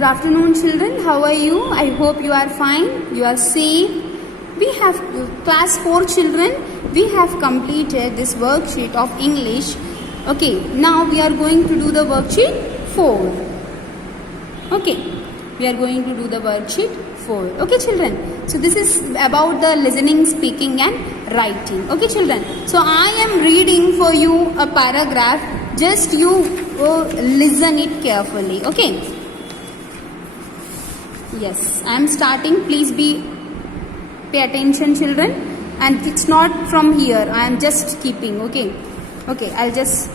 Good afternoon, children. How are you? I hope you are fine. You are safe. We have class 4 children. We have completed this worksheet of English. Okay, now we are going to do the worksheet 4. Okay, we are going to do the worksheet 4. Okay, children. So this is about the listening, speaking and writing. Okay, children. So I am reading for you a paragraph. Just you listen it carefully. Okay. Yes, I am starting. Please pay attention, children. And it's not from here. I am just keeping. Okay. Okay, I'll just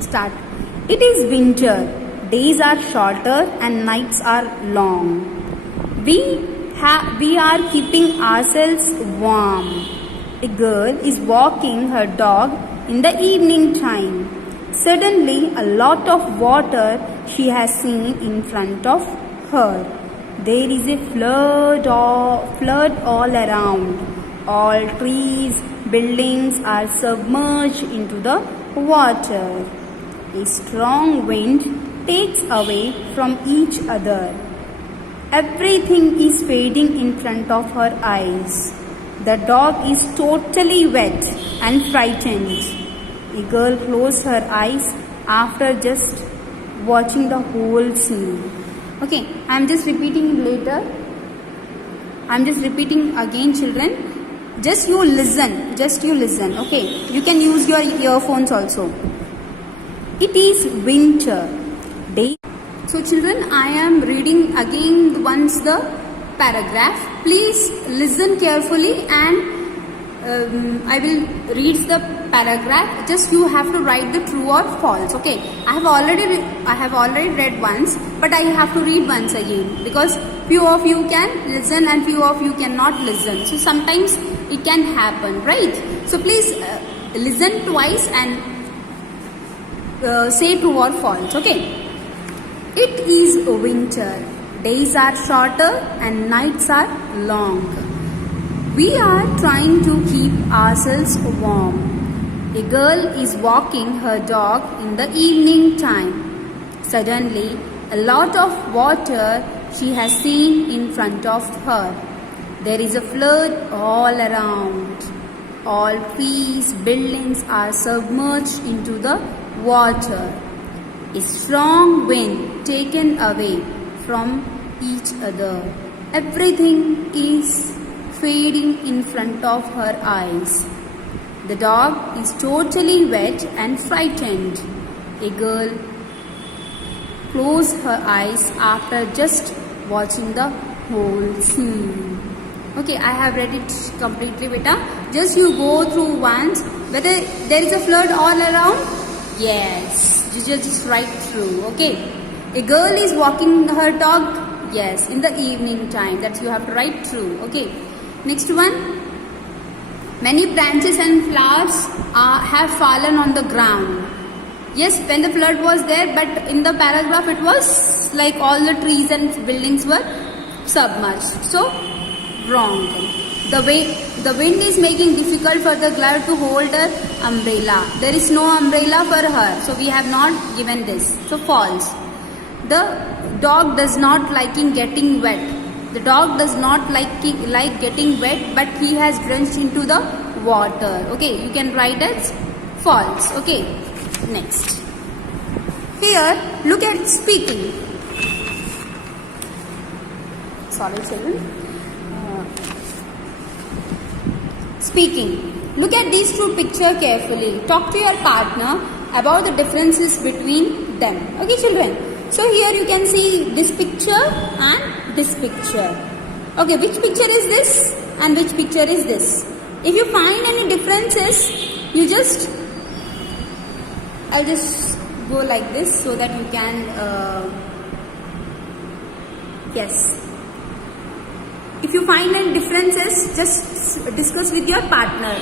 start. It is winter. Days are shorter and nights are long. We are keeping ourselves warm. A girl is walking her dog in the evening time. Suddenly, a lot of water she has seen in front of her. There is a flood all around. All trees, buildings are submerged into the water. A strong wind takes away from each other. Everything is fading in front of her eyes. The dog is totally wet and frightened. A girl closed her eyes after just watching the whole scene. Okay, I am just repeating later. I am just repeating again, children. Just you listen. Okay, you can use your earphones also. It is winter. So children, I am reading again once the paragraph. Please listen carefully and I will read the paragraph. Just you have to write the true or false. Okay, I have already read once, but I have to read once again because few of you can listen and few of you cannot listen. So sometimes it can happen, right? So please listen twice and say true or false. Okay. It is winter. Days are shorter and nights are long. We are trying to keep ourselves warm. A girl is walking her dog in the evening time. Suddenly, a lot of water she has seen in front of her. There is a flood all around. All trees, buildings are submerged into the water. A strong wind taken away from each other. Everything is fading in front of her eyes. The dog is totally wet and frightened. A girl closed her eyes after just watching the whole scene. Okay, I have read it completely, beta. Just you go through once. Whether there is a flood all around? Yes. You just write through. Okay. A girl is walking her dog. Yes, in the evening time. That you have to write through. Okay. Next one. Many branches and flowers have fallen on the ground. Yes, when the flood was there, but in the paragraph it was like all the trees and buildings were submerged. So, wrong. The wind is making difficult for the girl to hold her umbrella. There is no umbrella for her. So, we have not given this. So, false. The dog does not like getting wet. The dog does not like getting wet, but he has drenched into the water. Okay, you can write as false. Okay, next. Here, look at speaking. Sorry, children. Speaking. Look at these two pictures carefully. Talk to your partner about the differences between them. Okay, children. So here you can see this picture and this picture. Okay, which picture is this and which picture is this? If you find any differences, I'll just go like this so that you can, yes. If you find any differences, just discuss with your partner.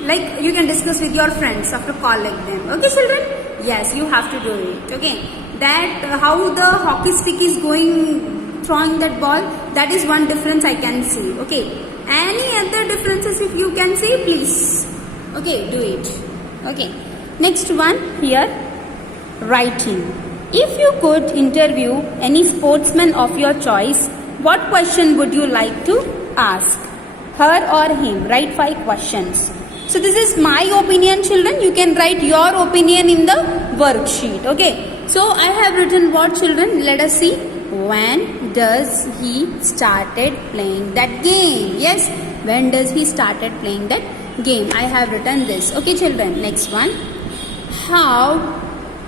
Like you can discuss with your friends after calling them. Okay, children? Yes, you have to do it. Okay. That how the hockey stick is going, throwing that ball, that is one difference I can see. Okay. Any other differences if you can see, please. Okay, do it. Okay. Next one here, writing. If you could interview any sportsman of your choice, what question would you like to ask? Her or him? Write 5 questions. So this is my opinion, children. You can write your opinion in the worksheet. Okay. So I have written what, children? Let us see. When does he started playing that game? Yes. When does he started playing that game? I have written this. Okay, children. Next one. How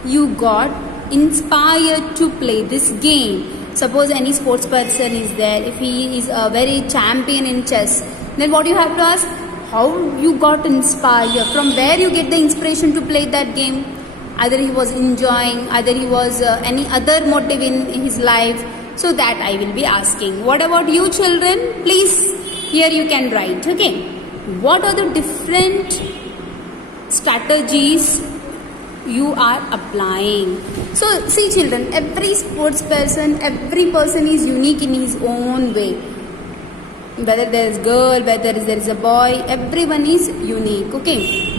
you got inspired to play this game? Suppose any sports person is there. If he is a very champion in chess, then what you have to ask? How you got inspired? From where you get the inspiration to play that game? Either he was enjoying, either he was any other motive in his life. So that I will be asking. What about you, children? Please, here you can write. Okay. What are the different strategies you are applying? So see, children, every sports person, every person is unique in his own way. Whether there is girl, whether there is a boy, everyone is unique. Okay.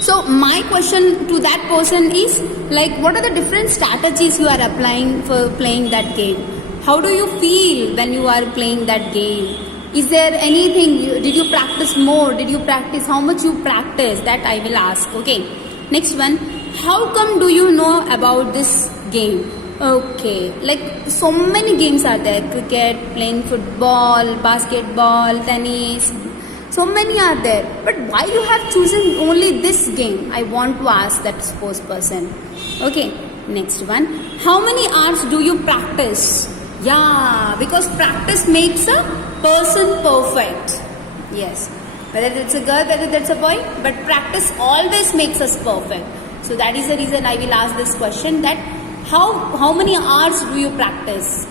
So my question to that person is like, what are the different strategies you are applying for playing that game? How do you feel when you are playing that game? Is there anything, did you practice more? Did you practice? How much you practice? That I will ask. Okay. Next one. How come do you know about this game? Okay. Like so many games are there. Cricket, playing football, basketball, tennis. So many are there. But why you have chosen only this game? I want to ask that sports person. Okay. Next one. How many hours do you practice? Yeah, because practice makes a person perfect. Yes. Whether it's a girl, whether it's a boy, but practice always makes us perfect. So that is the reason I will ask this question, that how many hours do you practice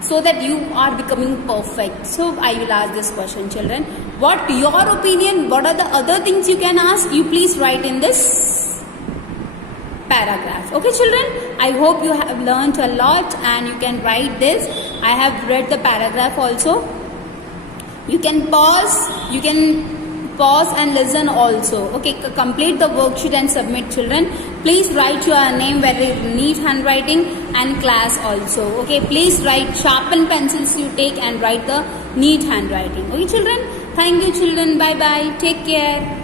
so that you are becoming perfect? So I will ask this question, children. What your opinion? What are the other things you can ask? You please write in this paragraph. Okay, children, I hope you have learned a lot and you can write this. I have read the paragraph also. You can pause and listen also. Okay, complete the worksheet and submit, children. Please write your name very neat handwriting and class also. Okay, please write, sharpen pencils you take and write the neat handwriting. Okay, children. Thank you, children. Bye bye. Take care.